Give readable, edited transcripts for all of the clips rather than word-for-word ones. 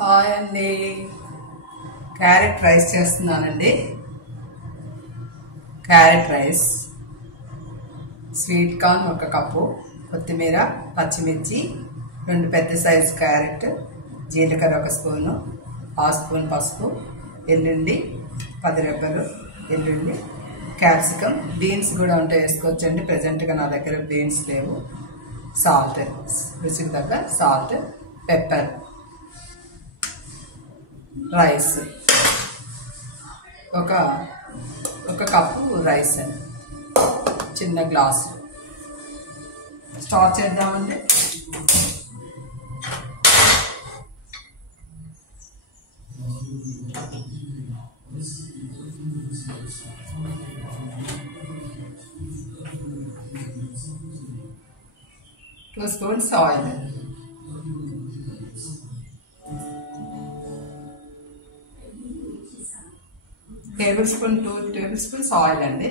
Hi అండి, carrot rice చేస్తున్నానండి. Carrot rice, sweet corn 1 cup, కొత్తిమీర, పచ్చిమిర్చి, 2 పెద్ద సైజు క్యారెట్, జీలకర్ర 1 స్పూను, 1/2 స్పూన్ పసుపు, ఎల్లుల్లి 10 రెబ్బలు ఎల్లుల్లి, క్యాప్సికమ్, బీన్స్ కూడా ఉంటే వేసుకోవచ్చండి. ప్రజెంట్గా నా దగ్గర బీన్స్ లేవు. సాల్ట్, రుచికి తగ్గ సాల్ట్, పెప్పర్, రైస్ ఒక కప్పు రైస్ అండి, చిన్న గ్లాసు. స్టార్ట్ చేద్దామండి. Two spoons oil, two tablespoons oil అండి.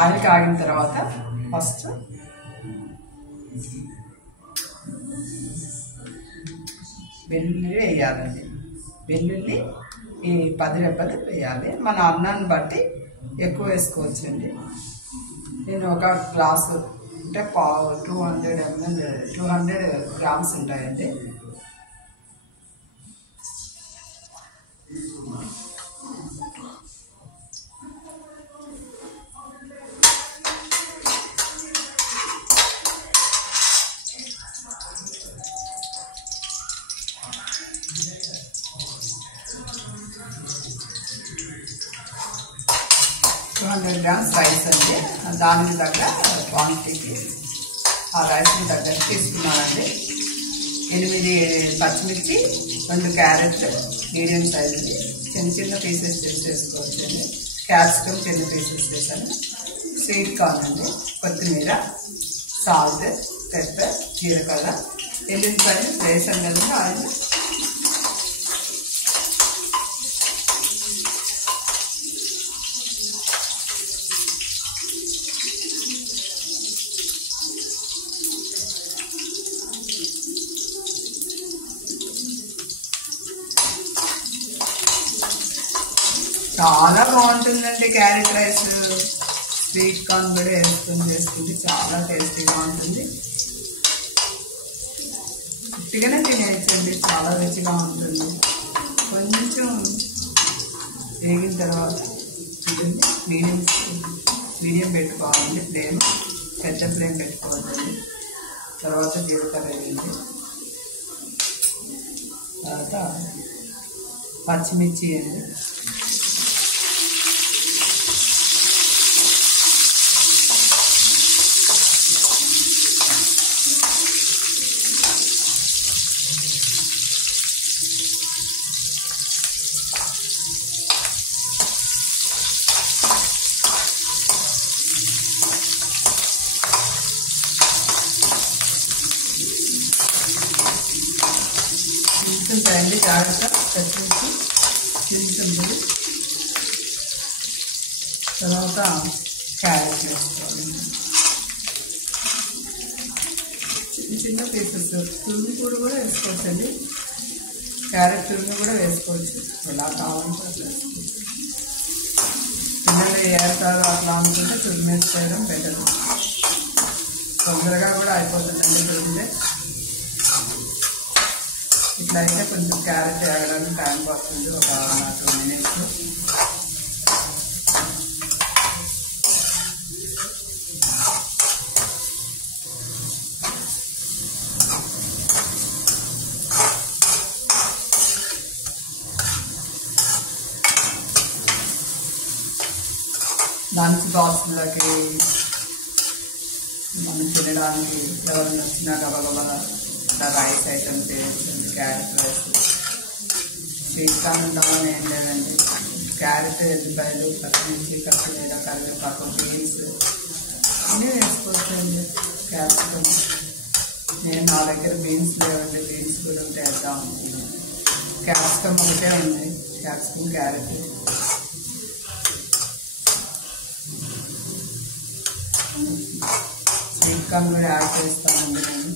ఆయిల్ కాగిన తర్వాత ఫస్ట్ వెల్లుల్లి వేయాలండి. వెల్లుల్లి ఈ 10 రెబ్బలు వేయాలి. మన అన్నాన్ని బట్టి ఎక్కువ వేసుకోవచ్చండి. నేను 1 గ్లాసు అంటే 200 గ్రామ్స్ ఉంటాయండి. గ్రామ్స్ రైస్ అండి. దానికి తగ్గ క్వాంటిటీకి ఆ రైస్కి తగ్గట్టు తీసుకున్నానండి. 8 పచ్చిమిర్చి, 2 క్యారెట్లు మీడియం సైజుది చిన్న చిన్న పీసెస్ చేసుకోవచ్చండి. క్యాప్సికమ్ చిన్న పీసెస్ చేశాను. స్వీట్ కార్న్ అండి, కొత్తిమీర, సాల్ట్, పెప్పర్, జీలకర్ర, ఎల్లుల్లిపాయలు వేసాను కదండి. ఆయిల్ చాలా బాగుంటుందండి క్యారెట్ రైస్. స్వీట్ కార్న్ కూడా చేసుకుంటే చాలా టేస్టీగా ఉంటుంది. ఉట్టిగానే తినేయచ్చండి, చాలా రుచిగా ఉంటుంది. కొంచెం వేగిన తర్వాత ఉంటుంది. మీడియం పెట్టుకోవాలండి ఫ్లేమ్, పెద్ద ఫ్లేమ్ పెట్టుకోవద్దండి. తర్వాత జీలకర్ర వేయండి. తర్వాత పచ్చిమిర్చి వేయండి. ఉంటాయండి జాగ్రత్త, పచ్చిమిర్చి చిలుతుంది. తర్వాత క్యారెట్ వేసుకోవాలి. చిన్న చిన్న పీసెస్ తురుము కూడా వేసుకోవచ్చండి. క్యారెట్ తురుము కూడా వేసుకోవచ్చు, ఎలా కావాలంటే అట్లా వేసుకోవచ్చు. పిల్లలు ఏరుతారు అట్లా అనుకుంటే తురుము వేసుకోవడం బెటర్. తొందరగా కూడా అయిపోతుందండి తురుములే. ఇట్లా అయితే కొంచెం క్యారెట్ వేయడానికి టైం పడుతుంది, ఒక 2 మినిట్స్. లంచ్ బాక్స్లకి మనం తినడానికి ఎవరైనా వచ్చినా గబగబా రైస్ ఐటమ్స్ వేస్తుంది. క్యారెట్ రైస్, స్వీట్ కార్న్ ఉండాలని ఏం లేదండి. క్యారెట్, ఎల్లిపాయలు, పచ్చిమిర్చి, కొత్తిమీర, కరివేపాకు, బీన్స్ అన్నీ వేసుకోవచ్చండి. క్యాప్సికమ్, నా దగ్గర బీన్స్ లేవండి, బీన్స్ కూడా ఉంటే వేద్దాం అనుకున్నాను. క్యాప్సికమ్ ఒకటే ఉంది, క్యాప్సికమ్, క్యారెట్. స్వీట్ కార్న్ కూడా యాడ్ చేస్తానండి నేను.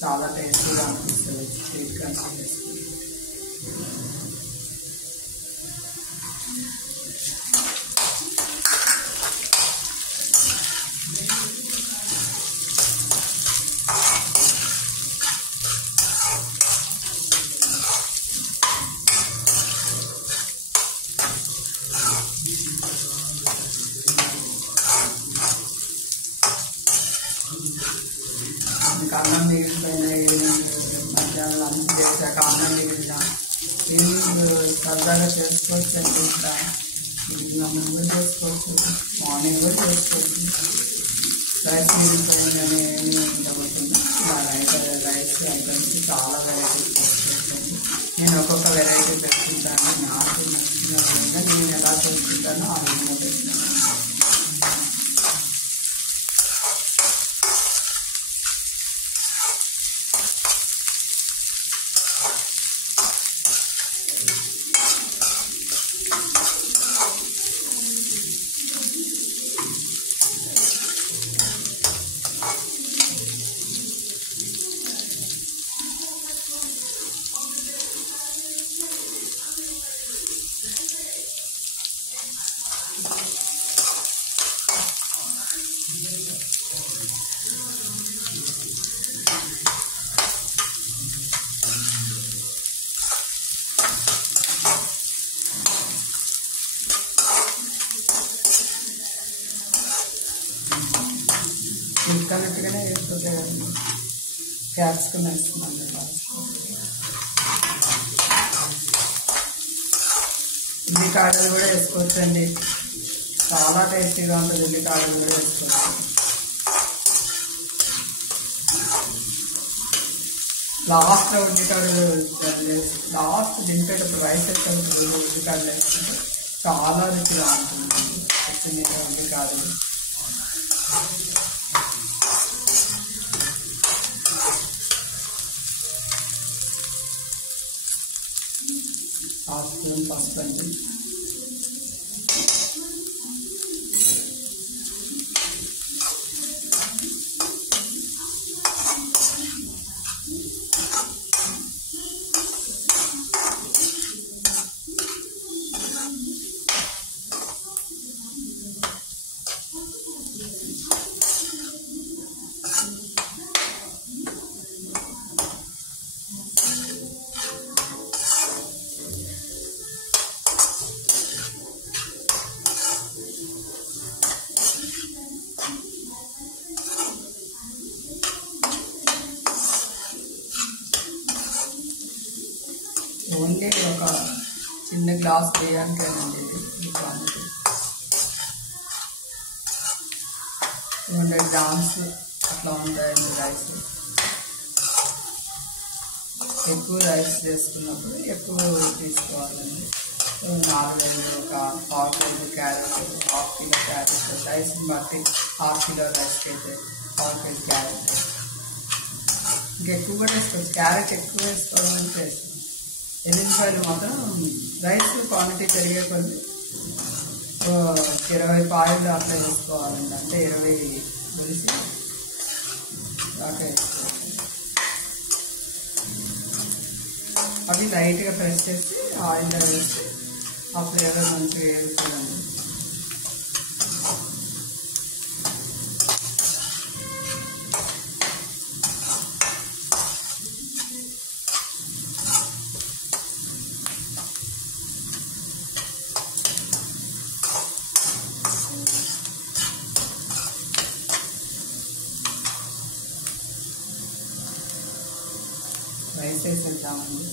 చాలా టేస్టీగా అనిపిస్తుంది స్వీట్ కార్న్ వేసుకుంటే. అన్నం మిగిలిపోయిన మధ్యాహ్నం లంచ్ చేశాక అన్నం మిగిలిన ఈవినింగ్ సరదాగా చేసుకోవచ్చు అండి. ఇట్లా ముందు చేసుకోవచ్చు, మార్నింగ్ కూడా చేసుకోవచ్చు. రైస్ మిగిలిపోయిందని ఏమి ఉండబోతుంది. రైస్ ఐటమ్స్ చాలా వెరైటీస్ చేసుకోవచ్చు. నేను ఒక్కొక్క వెరైటీ పెట్టుకుంటాను. నాకు నచ్చిన విధంగా నేను ఎలా చేసుకుంటానో ఆ విధంగా పెట్టుకుంటాను. ఇంకన్నట్టుగానే వేసుకుంటే క్యాప్సికమ్ వేస్తున్నాను లాస్ట్. ఉల్లికాడలు కూడా వేసుకోవచ్చు అండి. చాలా టేస్టీగా ఉంటుంది. ఉల్లికాడలు కూడా వేసుకోవచ్చు. లాస్ట్లో ఉల్లికాడలు లాస్ట్ దింపేటప్పుడు రైస్ వేసేటప్పుడు ఉల్లికాడలు వేసుకుంటే చాలా రుచిగా ఉంటుంది. ఉల్లికాడలు పసుపు అండి. ఓన్లీ ఒక చిన్న గ్లాస్ బియ్యానికేనండి ఇది క్వాంటిటీ. 200 గ్రామ్స్ అట్లా ఉంటాయండి రైస్. ఎక్కువ రైస్ చేసుకున్నప్పుడు ఎక్కువ తీసుకోవాలండి. 4 ఒక ½ కేజీ క్యారెట్, ½ కిలో క్యారెట్, రైస్ని బట్టి ½ కిలో రైస్కి అయితే ½ కేజీ క్యారెట్. ఇంకెక్కువ కూడా వేసుకోవచ్చు. క్యారెట్ ఎక్కువ వేసుకోవాలని వేసుకోవచ్చు. ఎల్లిపాయలు మాత్రం రైస్ క్వాంటిటీ పెరిగే కొద్ది 20 పాయలు అట్లా వేసుకోవాలండి. అంటే 20 కలిసి దాకా వేసుకోవాలి. అవి లైట్గా ప్రెస్ చేసి ఆయిల్లో వేసి ఆ ఫ్లేవర్ మంచిగా వేసుకోండి. రైస్ వేసేద్దామండి.